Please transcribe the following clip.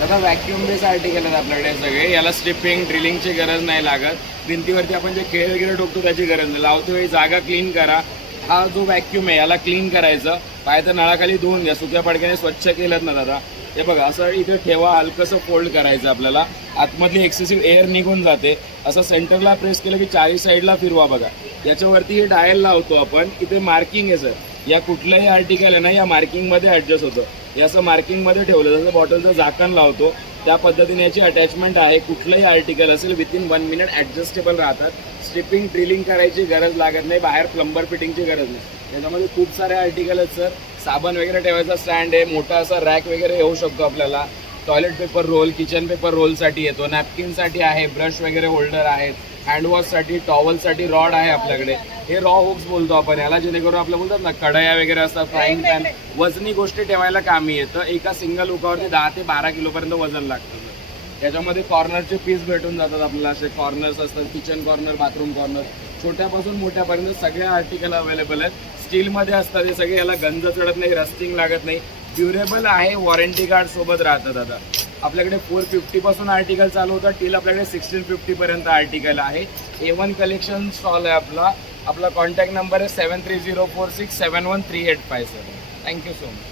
दादा vacuum base article आहेत आपल्याकडे सगळे. याला स्ट्रिपिंग ड्रिलिंगची गरज नाही लागत. भिंतीवरती आपण जे खेळ वगैरे ठोकतो त्याची गरज नाही. लावतो वेळी जागा क्लीन करा. हा जो व्हॅक्यूम आहे याला क्लीन करायचं. पाय तर नळाखाली धुवून घ्या, सुक्या फडक्याने स्वच्छ केलं ना दादा. हे बघा असं इथे ठेवा, हलकंसं फोल्ड करायचं आपल्याला. आतमधली एक्सेसिव्ह एअर निघून जाते. असं सेंटरला प्रेस केलं की चारी साईडला फिरवा बघा. याच्यावरती हे डायल लावतो आपण. इथे मार्किंग आहे सर. या कुठलंही आर्टिकल आहे ना या मार्किंगमध्ये ॲडजस्ट होतं. हे असं मार्किंगमध्ये ठेवलं जसं बॉटलचं झाकण लावतो त्या पद्धतीने याची अटॅचमेंट आहे. कुठलंही आर्टिकल असेल विथिन 1 मिनिट ॲडजस्टेबल राहतात. स्ट्रिपिंग ड्रिलिंग करायची गरज लागत नाही. बाहेर प्लंबर फिटिंगची गरज नाही. याच्यामध्ये खूप सारे आर्टिकल आहेत सर. साबण वगैरे ठेवायचा स्टँड आहे. मोठा असा रॅक वगैरे येऊ शकतो आपल्याला. Toilet paper roll, kitchen paper रोलसाठी येतो. नॅपकिनसाठी आहे. ब्रश वगैरे होल्डर आहेत. हँडवॉशसाठी, टॉवलसाठी रॉड आहे आपल्याकडे. हे रॉ हुक्स बोलतो आपण याला, जेणेकरून आपलं बोलतात ना कढया वगैरे असतात, फ्राईंग पॅन, वजनी गोष्टी ठेवायला कामी येतं. एका सिंगल हुकावरती 10 ते 12 किलोपर्यंत वजन लागतं. याच्यामध्ये कॉर्नरचे पीस भेटून जातात आपल्याला. असे कॉर्नर्स असतात. किचन कॉर्नर, बाथरूम कॉर्नर, छोट्यापासून मोठ्यापर्यंत सगळे आर्टिकल अवेलेबल आहेत. स्टीलमध्ये असतात हे सगळे. याला गंज चढत नाही, रस्टिंग लागत नाही. ड्युरेबल आहे. वॉरंटी कार्ड सोबत राहतं दादा. आपल्याकडे 450 पासून आर्टिकल चालू होतात टील आपल्याकडे 1650 पर्यंत आर्टिकल आहे. A1 कलेक्शन स्टॉल आहे आपला. आपला कॉन्टॅक्ट नंबर आहे 7304671385 सर. Thank you so much.